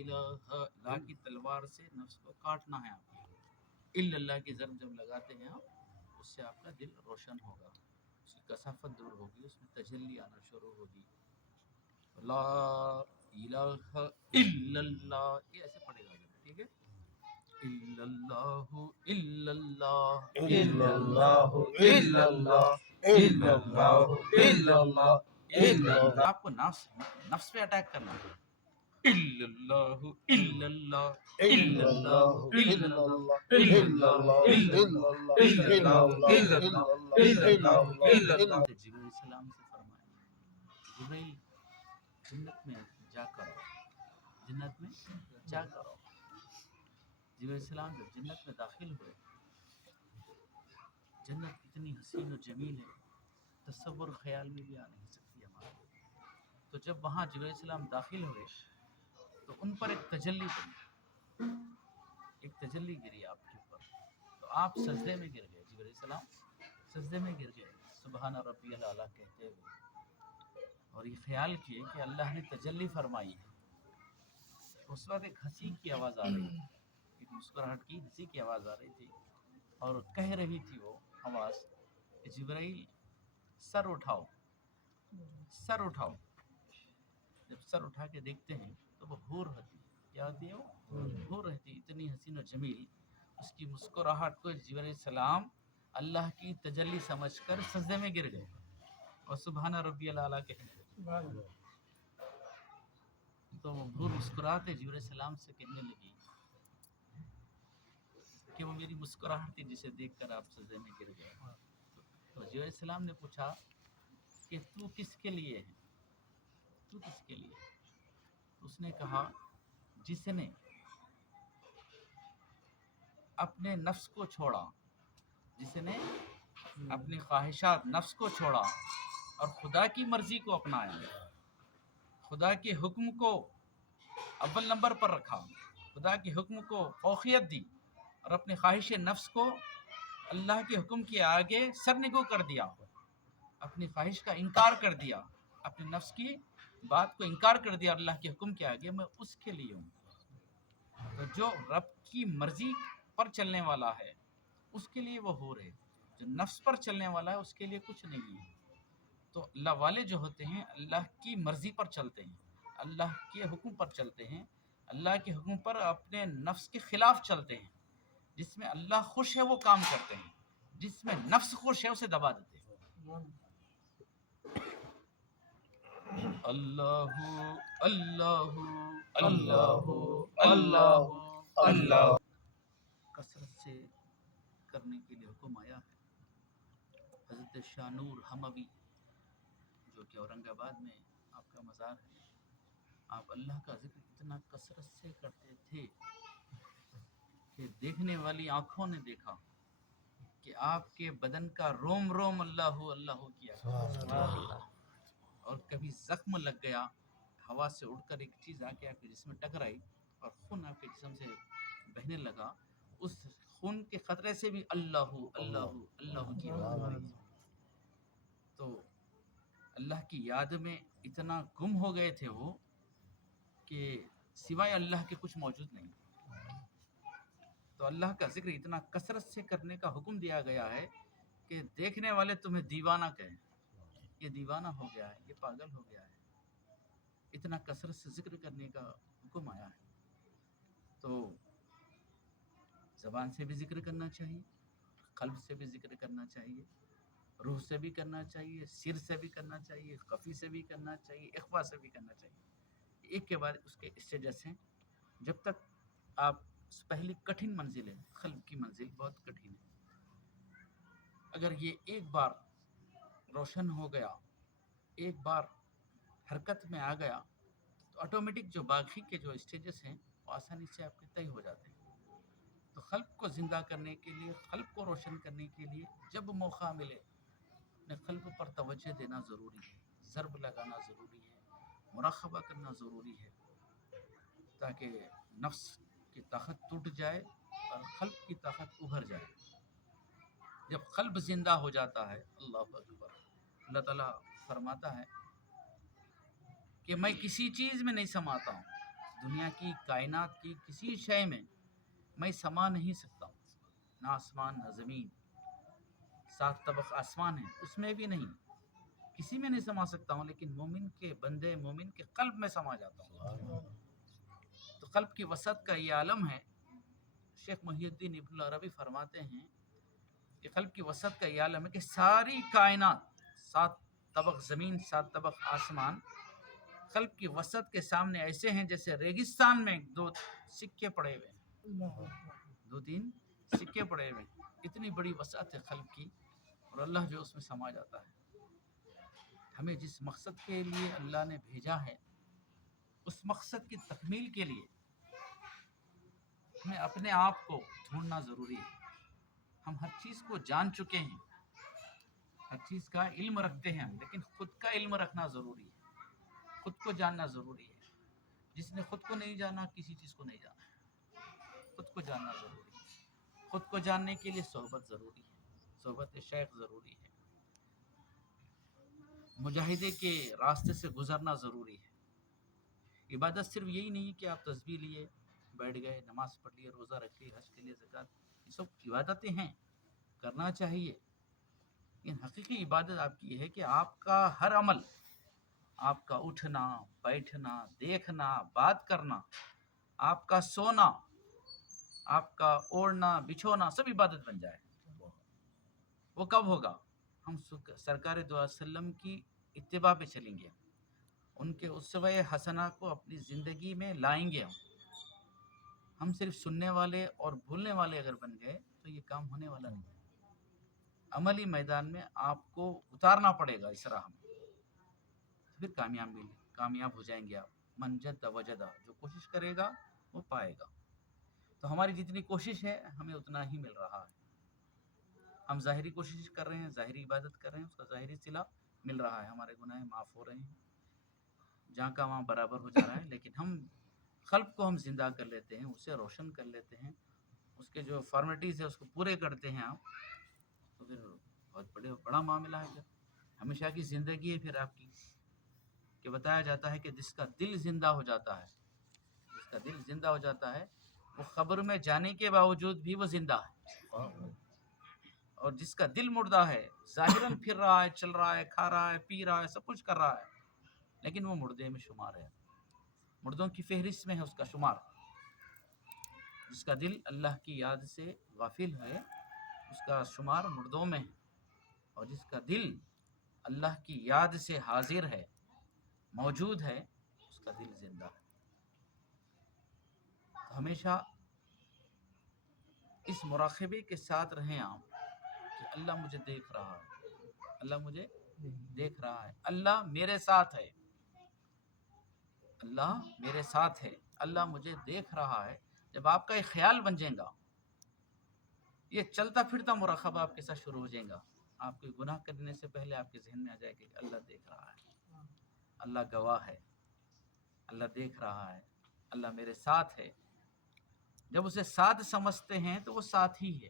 الہ، لا کی تلوار سے نفس کو کاٹنا ہے آپ کو، الا اللہ کی ضرب جب لگاتے ہیں آپ، اس سے آپ کا دل روشن ہوگا، اس کی کثافت دور ہوگی، اس میں تجلی آنا شروع ہوگی. لا الہ الا اللہ، یہ ایسے پڑھے گا ذرا، ٹھیک ہے؟ الا اللہ الا اللہ الا الا اللہ اللہ الا اللہ الا اللہ الا اللہ الا اللہ. آپ کو نفس پہ اٹیک کرنا ہے. الا اللہ الا اللہ الا اللہ الا اللہ الا اللہ الا اللہ الا اللہ الا اللہ. جبرائیل السلام سے فرمایا، جبرائیل جنت میں جا کر آؤ، جنت میں جا کر آؤ. جبرائیل السلام جب جنت میں داخل ہوئے، جنت اتنی حسین و جمیل ہے، تصور خیال میں بھی آ نہیں سکتی ہمارے. تو جب وہاں جبرائیل السلام داخل ہوئے تو ان پر ایک تجلی بنی، ایک تجلی گری آپ کے اوپر، تو آپ سجدے میں گر گئے. جبرائیل السلام سجدے میں گر گئے سبحان ربی الاعلیٰ کہتے ہوئے، اور یہ خیال کیے کہ اللہ نے تجلی فرمائی ہے. اس وقت ایک ہنسی کی آواز آ رہی تھی، ایک مسکراہٹ کی ہنسی کی آواز آ رہی تھی، اور کہہ رہی تھی وہ آواز کہ جبرائیل سر اٹھاؤ، سر اٹھاؤ. جب سر اٹھا کے دیکھتے ہیں تو وہ حور ہوتی ہے. کیا ہوتی ہے وہ؟ حور رہتی، اتنی حسین و جمیل. اس کی مسکراہٹ کو جبرائیل السلام اللہ کی تجلی سمجھ کر سجدے میں گر گئے اور سبحان ربی الاعلیٰ کہنے لگے. تو وہ حور مسکراتے جبرائیل السلام سے کہنے لگی کہ وہ میری مسکراہٹ تھی جسے دیکھ کر آپ سجدے میں گر گئے. تو جبرائیل السلام نے پوچھا کہ تو کس کے لیے ہے، تو کس کے لیے؟ اس نے کہا جس نے اپنے نفس کو چھوڑا، جس نے اپنی خواہشات نفس کو چھوڑا اور خدا کی مرضی کو اپنایا، خدا کے حکم کو اول نمبر پر رکھا، خدا کے حکم کو فوقیت دی، اور اپنی خواہش نفس کو اللہ کے حکم کے آگے سرنگو کر دیا، اپنی خواہش کا انکار کر دیا، اپنے نفس کی بات کو انکار کر دیا اللہ کے حکم کے آگے، میں اس کے لیے ہوں. تو جو رب کی مرضی پر چلنے والا ہے اس کے لیے وہ ہو رہے، جو نفس پر چلنے والا ہے اس کے لیے کچھ نہیں ہے. تو اللہ والے جو ہوتے ہیں اللہ کی مرضی پر چلتے ہیں، اللہ کے حکم پر چلتے ہیں، اللہ کے حکم پر اپنے نفس کے خلاف چلتے ہیں. جس میں اللہ خوش ہے وہ کام کرتے ہیں، جس میں نفس خوش ہے اسے دبا دیتے ہیں. اللہ اللہ اللہ اللہ اللہ کثرت سے کرنے کے لیے حکم آیا ہے. حضرت شاہ نور حموی جو کہ اورنگ آباد میں آپ کا مزار ہے، آپ اللہ کا ذکر اتنا کثرت سے کرتے تھے کہ دیکھنے والی آنکھوں نے دیکھا کہ آپ کے بدن کا روم روم اللہ اللہ کیا. اور کبھی زخم لگ گیا، ہوا سے اڑ کر ایک چیز آ کے آپ کے جسم میں ٹکرائی اور خون آپ کے جسم سے بہنے لگا، اس خون کے خطرے سے بھی اللہ اللہ اللہ کی آواز آ رہی. تو اللہ کی یاد میں اتنا گم ہو گئے تھے وہ کہ سوائے اللہ کے کچھ موجود نہیں. تو اللہ کا ذکر اتنا کثرت سے کرنے کا حکم دیا گیا ہے کہ دیکھنے والے تمہیں دیوانہ کہیں، یہ دیوانہ ہو گیا ہے، یہ پاگل ہو گیا ہے. اتنا کثرت سے ذکر کرنے کا حکم آیا ہے. تو زبان سے بھی ذکر کرنا چاہیے، قلب سے بھی ذکر کرنا چاہیے، روح سے بھی کرنا چاہیے، سر سے بھی کرنا چاہیے، خفی سے بھی کرنا چاہیے، اخفا سے بھی کرنا چاہیے. ایک کے بعد اس کے اسٹیجز ہیں. جب تک آپ پہلی کٹھن منزل ہے، قلب کی منزل بہت کٹھن ہے. اگر یہ ایک بار روشن ہو گیا، ایک بار حرکت میں آ گیا، تو آٹومیٹک جو باقی کے جو اسٹیجز ہیں وہ آسانی سے آپ کے طے ہو جاتے ہیں. تو قلب کو زندہ کرنے کے لیے، قلب کو روشن کرنے کے لیے جب موقع ملے اپنے قلب پر توجہ دینا ضروری ہے، ضرب لگانا ضروری ہے، مراقبہ کرنا ضروری ہے، تاکہ نفس کی طاقت ٹوٹ جائے اور قلب کی طاقت ابھر جائے. جب قلب زندہ ہو جاتا ہے، اللہ اکبر، اللہ تعالیٰ فرماتا ہے کہ میں کسی چیز میں نہیں سماتا ہوں دنیا کی کائنات کی کسی شے میں سما نہیں سکتا ہوں، نہ آسمان نہ زمین، 7 طبق آسمان ہے اس میں بھی نہیں، کسی میں نہیں سما سکتا ہوں، لیکن مومن کے بندے مومن کے قلب میں سما جاتا ہوں۔ تو قلب کی وسعت کا یہ عالم ہے۔ شیخ محی الدین ابن العربی فرماتے ہیں کہ قلب کی وسعت کا یہ عالم ہے کہ ساری کائنات، 7 طبق زمین 7 طبق آسمان، قلب کی وسعت کے سامنے ایسے ہیں جیسے ریگستان میں 2 سکے پڑے ہوئے ہیں، 2-3 سکے پڑے ہوئے ہیں، اتنی بڑی وسعت ہے قلب کی، اور اللہ جو اس میں سما جاتا ہے۔ ہمیں جس مقصد کے لیے اللہ نے بھیجا ہے، اس مقصد کی تکمیل کے لیے ہمیں اپنے آپ کو ڈھونڈنا ضروری ہے۔ ہم ہر چیز کو جان چکے ہیں، ہر چیز کا علم رکھتے ہیں، لیکن خود کا علم رکھنا ضروری ہے، خود کو جاننا ضروری ہے۔ جس نے خود کو نہیں جانا کسی چیز کو نہیں جانا، خود کو جاننا ضروری ہے۔ خود کو جاننے کے لیے صحبت ضروری ہے، صحبت شیخ ضروری ہے، مجاہدے کے راستے سے گزرنا ضروری ہے۔ عبادت صرف یہی نہیں کہ آپ تسبیح لیے بیٹھ گئے، نماز پڑھ لیے، روزہ رکھ لیے، حج کے لیے زکوٰۃ، یہ سب عبادتیں ہیں، کرنا چاہیے، لیکن حقیقی عبادت آپ کی یہ ہے کہ آپ کا ہر عمل، آپ کا اٹھنا بیٹھنا دیکھنا بات کرنا، آپ کا سونا، آپ کا اوڑھنا بچھونا سب عبادت بن جائے۔ وہ کب ہوگا؟ ہم سرکار دو علیہ وسلم کی اتباع پہ چلیں گے، ان کے اسوہ حسنہ کو اپنی زندگی میں لائیں گے۔ ہم صرف سننے والے اور بھولنے والے اگر بن گئے تو یہ کام ہونے والا نہیں۔ عملی میدان میں آپ کو اتارنا پڑے گا اس راہ میں، پھر کامیاب ہو جائیں گے آپ۔ من جد وجدہ، جو کوشش کرے گا وہ پائے گا۔ تو ہماری جتنی کوشش ہے ہمیں اتنا ہی مل رہا ہے۔ ہم ظاہری کوشش کر رہے ہیں، ظاہری عبادت کر رہے ہیں، اس کا ظاہری صلہ مل رہا ہے، ہمارے گناہ معاف ہو رہے ہیں، جہاں کا وہاں برابر ہو جا رہا ہے، لیکن ہم قلب کو ہم زندہ کر لیتے ہیں، اسے روشن کر لیتے ہیں، اس کے جو فارمیلٹیز ہے اس کو پورے کرتے ہیں آپ، تو پھر بہت بڑا معاملہ ہے۔ پھر ہمیشہ کی زندگی ہے پھر آپ کی، کہ بتایا جاتا ہے کہ جس کا دل زندہ ہو جاتا ہے، جس کا دل زندہ ہو جاتا ہے وہ قبر میں جانے کے باوجود بھی وہ زندہ ہے، اور جس کا دل مردہ ہے، ظاہراً پھر رہا ہے، چل رہا ہے، کھا رہا ہے، پی رہا ہے، سب کچھ کر رہا ہے، لیکن وہ مردے میں شمار ہے، مردوں کی فہرست میں ہے اس کا شمار۔ جس کا دل اللہ کی یاد سے غافل ہے اس کا شمار مردوں میں ہے، اور جس کا دل اللہ کی یاد سے حاضر ہے، موجود ہے، اس کا دل زندہ ہے۔ ہمیشہ اس مراقبے کے ساتھ رہیں آپ کہ اللہ مجھے دیکھ رہا ہے، اللہ مجھے دیکھ رہا ہے، اللہ میرے ساتھ ہے، اللہ میرے ساتھ ہے، اللہ مجھے دیکھ رہا ہے۔ جب آپ کا ایک خیال بن جائے گا، یہ چلتا پھرتا مراقبہ آپ کے ساتھ شروع ہو جائے گا، آپ کے گناہ کرنے سے پہلے آپ کے ذہن میں آ جائے گا کہ اللہ دیکھ رہا ہے، اللہ گواہ ہے، اللہ دیکھ رہا ہے، اللہ میرے ساتھ ہے۔ جب اسے ساتھ سمجھتے ہیں تو وہ ساتھ ہی ہے،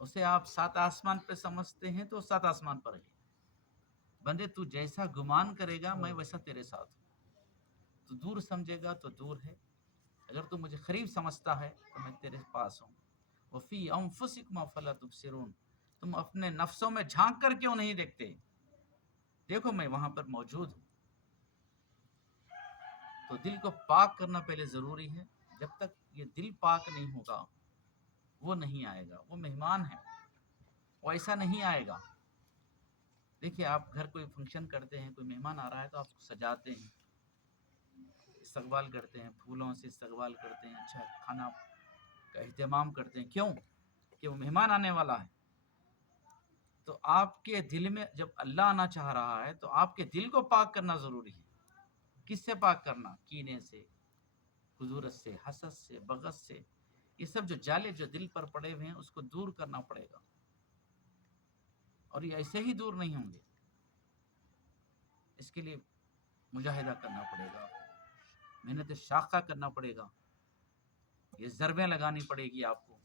اسے آپ 7 آسمان پہ سمجھتے ہیں تو 7 آسمان پر ہے۔ بندے تو جیسا گمان کرے گا میں ویسا تیرے ساتھ ہوں، تو دور سمجھے گا تو دور ہے، اگر تو مجھے قریب سمجھتا ہے تو میں تیرے پاس ہوں۔ وفی انفسکم افلا تبصرون، تم اپنے نفسوں میں جھانک کر کیوں نہیں دیکھتے؟ دیکھو میں وہاں پر موجود ہوں۔ تو دل کو پاک کرنا پہلے ضروری ہے، جب تک یہ دل پاک نہیں ہوگا وہ نہیں آئے گا، وہ مہمان ہے، وہ ایسا نہیں آئے گا۔ دیکھیے آپ گھر کوئی فنکشن کرتے ہیں، کوئی مہمان آ رہا ہے تو آپ سجاتے ہیں، استقبال کرتے ہیں، پھولوں سے استقبال کرتے ہیں، اچھا کھانا کا اہتمام کرتے ہیں، کیوں؟ کہ وہ مہمان آنے والا ہے۔ تو آپ کے دل میں جب اللہ آنا چاہ رہا ہے تو آپ کے دل کو پاک کرنا ضروری ہے۔ کس سے پاک کرنا؟ کینے سے، خضورت سے، حسد سے، بغض سے، یہ سب جو جالے جو دل پر پڑے ہوئے ہیں اس کو دور کرنا پڑے گا، اور یہ ایسے ہی دور نہیں ہوں گے، اس کے لیے مجاہدہ کرنا پڑے گا، محنت شاقہ کرنا پڑے گا، یہ ضربیں لگانی پڑے گی آپ کو۔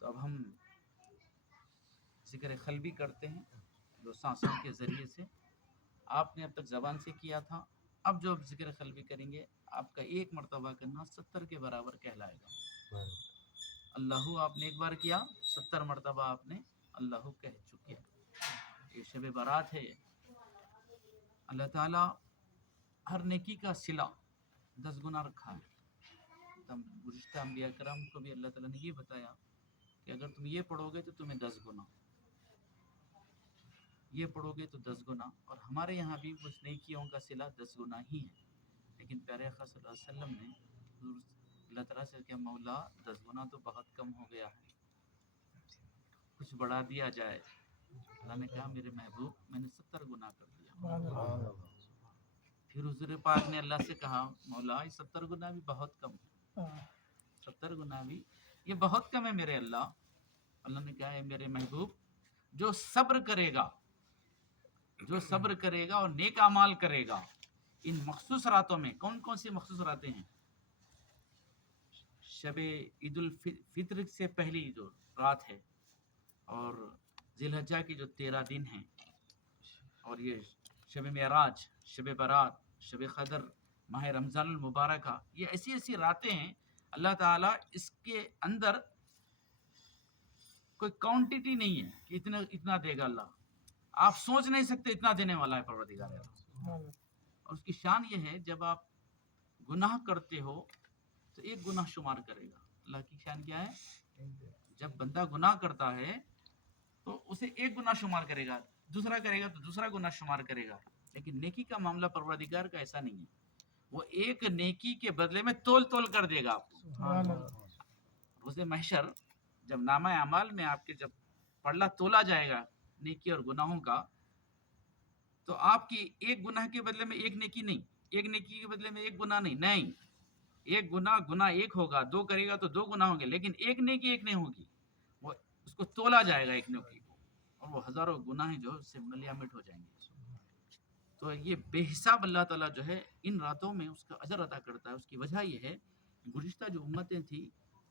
تو اب ہم ذکر قلبی کرتے ہیں جو سانسوں کے ذریعے سے آپ نے اب تک زبان سے کیا تھا، اب جو ذکر قلبی کریں گے آپ کا ایک مرتبہ کرنا 70 کے برابر کہلائے گا. اللہ آپ نے ایک بار کیا 70 مرتبہ آپ نے اللہ کہہ چکے. یہ شب برات ہے. اللہ تعالیٰ ہر نیکی کا صلہ 10 گنا رکھا ہے. گزشتہ انبیاء کرام کو بھی اللہ تعالیٰ نے یہ بتایا کہ اگر تم یہ پڑھو گے تو تمہیں 10 گنا، یہ پڑھو گے تو 10 گنا. اور ہمارے یہاں بھی کچھ نیکیوں کا صلہ 10 گنا ہی ہے. لیکن پیارے آقا صلی اللہ علیہ وسلم نے اللہ تعالیٰ سے کہا مولا 10 گنا تو بہت کم ہو گیا ہے، کچھ بڑھا دیا جائے. اللہ نے کہا میرے محبوب میں نے 70 گنا کر دیا. پھر حضور پاک نے اللہ سے کہا مولا یہ 70 گنا بھی بہت کم ہے، 70 گنا بھی یہ بہت کم ہے میرے اللہ. اللہ نے کہا ہے میرے محبوب جو صبر کرے گا، جو صبر کرے گا اور نیک اعمال کرے گا ان مخصوص راتوں میں. کون کون سی مخصوص راتیں ہیں؟ شب عید الفطر سے پہلی جو رات ہے، اور ذی الحجہ کی جو 13 دن ہیں، اور یہ شب معراج، شب برات، شب قدر، ماہ رمضان المبارکہ، یہ ایسی ایسی راتیں ہیں اللہ تعالیٰ اس کے اندر کوئی کوانٹٹی نہیں ہے کہ اتنا دے گا اللہ. آپ سوچ نہیں سکتے اتنا دینے والا ہے پروردگار اللہ. اور اس کی شان یہ ہے جب آپ گناہ کرتے ہو تو ایک گناہ شمار کرے گا. اللہ کی شان کیا ہے؟ جب بندہ گناہ کرتا ہے تو اسے ایک گناہ شمار کرے گا، دوسرا کرے گا تو دوسرا گناہ شمار کرے گا. لیکن نیکی کا معاملہ پروردگار کا ایسا نہیں ہے. وہ ایک نیکی کے بدلے میں تول کر دے گا آپ کو. روز محشر جب نامہ اعمال میں آپ کے جب پلڑا تولا جائے گا نیکی اور گناہوں کا، تو آپ کی ایک گناہ کے بدلے میں ایک نیکی نہیں، ایک نیکی کے بدلے میں ایک گناہ نہیں، ایک گناہ ایک ہوگا. 2 کرے گا تو 2 گناہ ہوں گے، لیکن ایک نیکی ایک نہیں ہوگی. وہ اس کو تولا جائے گا ایک نیکی کو، اور وہ ہزاروں گناہ جو اس سے ملیامٹ ہو جائیں گے. تو یہ بے حساب اللہ تعالیٰ جو ہے ان راتوں میں اس کا اجر عطا کرتا ہے. اس کی وجہ یہ ہے گزشتہ جو امتیں تھیں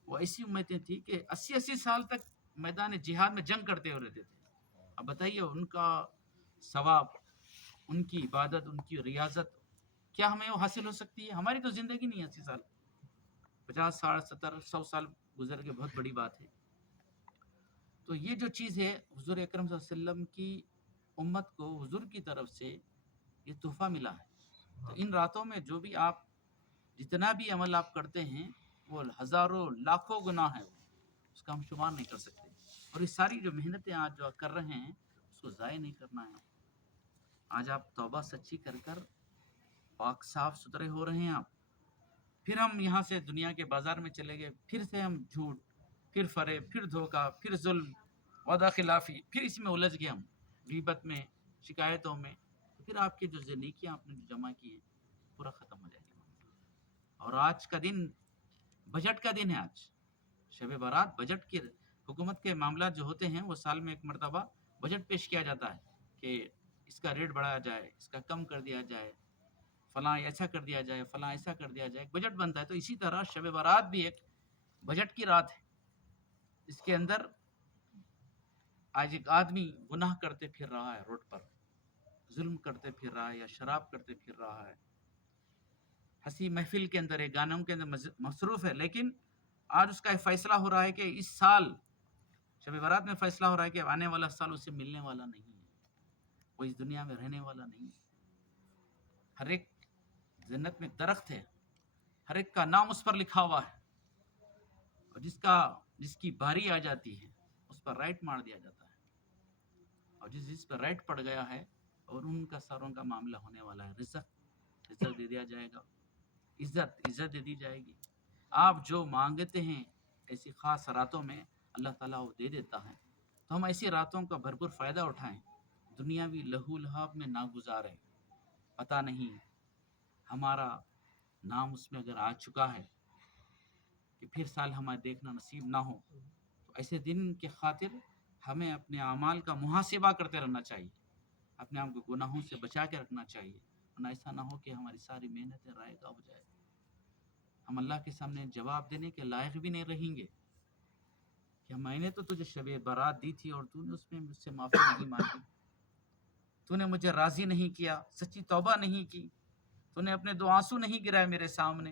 وہ ایسی امتیں تھیں کہ 80 سال تک میدان جہاد میں جنگ کرتے ہوئے رہتے تھے. اب بتائیے ان کا ثواب، ان کی عبادت، ان کی ریاضت کیا ہمیں وہ حاصل ہو سکتی ہے؟ ہماری تو زندگی نہیں ہے 80 سال، 50 60 70 100 سال گزر کے بہت بڑی بات ہے. تو یہ جو چیز ہے حضور اکرم صلی اللہ علیہ وسلم کی امت کو حضور کی طرف سے یہ تحفہ ملا ہے. تو ان راتوں میں جو بھی آپ جتنا بھی عمل آپ کرتے ہیں وہ ہزاروں لاکھوں گناہ ہے، اس کا ہم شمار نہیں کر سکتے. اور یہ ساری جو محنتیں آج جو کر رہے ہیں اس کو ضائع نہیں کرنا ہے. آج آپ توبہ سچی کر کر پاک صاف ستھرے ہو رہے ہیں آپ. پھر ہم یہاں سے دنیا کے بازار میں چلے گئے، پھر سے ہم جھوٹ، پھر فریب، پھر دھوکہ، پھر ظلم، وعدہ خلافی، پھر اس میں الجھ گئے ہم غیبت میں، شکایتوں میں. تو پھر آپ کی جو نیکیاں آپ نے جو جمع کی ہیں پورا ختم ہو جائے گی. اور آج کا دن بجٹ کا دن ہے. آج شب برات بجٹ کی حکومت کے معاملات جو ہوتے ہیں وہ سال میں ایک مرتبہ بجٹ پیش کیا جاتا ہے کہ اس کا ریٹ بڑھایا جائے، اس کا کم کر دیا جائے، فلاں ایسا کر دیا جائے، فلاں ایسا کر دیا جائے. ایک بجٹ بنتا ہے. تو اسی طرح شب برات بھی ایک بجٹ کی رات ہے. اس کے اندر آج ایک آدمی گناہ کرتے پھر رہا ہے، روڈ پر ظلم کرتے پھر رہا ہے یا شراب کرتے پھر رہا ہے، ہنسی محفل کے اندر ہے، گانوں کے اندر مصروف ہے. لیکن آج اس کا فیصلہ ہو رہا ہے کہ اس سال شب برات میں فیصلہ ہو رہا ہے کہ آنے والا سال اسے ملنے والا نہیں ہے، وہ اس دنیا میں رہنے والا نہیں ہے. ہر ایک جنت میں درخت ہے، ہر ایک کا نام اس پر لکھا ہوا ہے، اور جس کی باری آ جاتی ہے اس پر رائٹ مار دیا جاتا ہے. اور جس پر رائٹ پڑ گیا ہے اور ان کا سروں کا معاملہ ہونے والا ہے. رزق دے دیا جائے گا، عزت دے دی جائے گی. آپ جو مانگتے ہیں ایسی خاص راتوں میں اللہ تعالیٰ وہ دے دیتا ہے. تو ہم ایسی راتوں کا بھرپور فائدہ اٹھائیں، دنیاوی لہو لہاب میں نہ گزاریں. پتہ نہیں ہمارا نام اس میں اگر آ چکا ہے کہ پھر سال ہمیں دیکھنا نصیب نہ ہو، تو ایسے دن کے خاطر ہمیں اپنے اعمال کا محاسبہ کرتے رہنا چاہیے، اپنے آپ کو گناہوں سے بچا کے رکھنا چاہیے. ورنہ ایسا نہ ہو کہ ہماری ساری محنتیں رائے گاہ ہو جائے، ہم اللہ کے سامنے جواب دینے کے لائق بھی نہیں رہیں گے کہ میں نے تو تجھے شب برات دی تھی اور تو نے اس میں مجھ سے معافی نہیں مانگی، تو نے مجھے راضی نہیں کیا، سچی توبہ نہیں کی. تو نے اپنے دو آنسو نہیں گرائے میرے سامنے.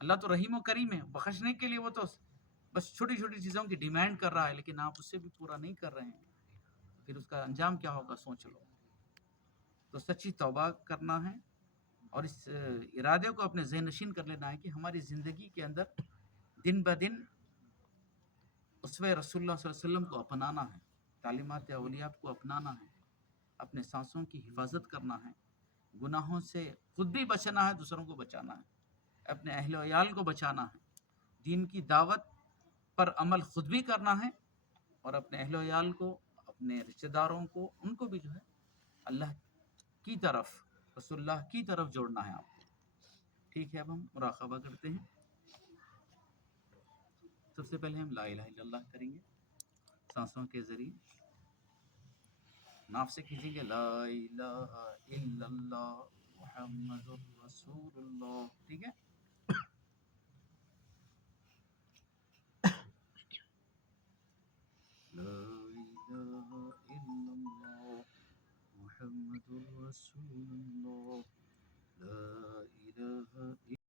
اللہ تو رحیم و کریم ہے، بخشنے کے لیے وہ تو بس چھوٹی چھوٹی چیزوں کی ڈیمانڈ کر رہا ہے، لیکن آپ اس سے بھی پورا نہیں کر رہے ہیں، پھر اس کا انجام کیا ہوگا سوچ لو. تو سچی توبہ کرنا ہے اور اس ارادے کو اپنے ذہن نشین کر لینا ہے کہ ہماری زندگی کے اندر دن بدن اسوہ رسول اللہ صلی اللہ علیہ وسلم کو اپنانا ہے، تعلیمات اولیاء کو اپنانا ہے، اپنے سانسوں کی حفاظت کرنا ہے، گناہوں سے خود بھی بچنا ہے، دوسروں کو بچانا ہے، اپنے اہل و عیال کو بچانا ہے، دین کی دعوت پر عمل خود بھی کرنا ہے، اور اپنے اہل و عیال کو، اپنے رشتہ داروں کو، ان کو بھی جو ہے اللہ کی طرف، رسول اللہ کی طرف جوڑنا ہے آپ کو. ٹھیک ہے، اب ہم مراقبہ کرتے ہیں. سب سے پہلے ہم لا الہ الا اللہ کریں گے سانسوں کے ذریعے. ناف سے کھینچیں گے لا الہ الا اللہ محمد رسول اللہ. ٹھیک ہے، لا الہ الا اللہ محمد رسول اللہ. لا الہ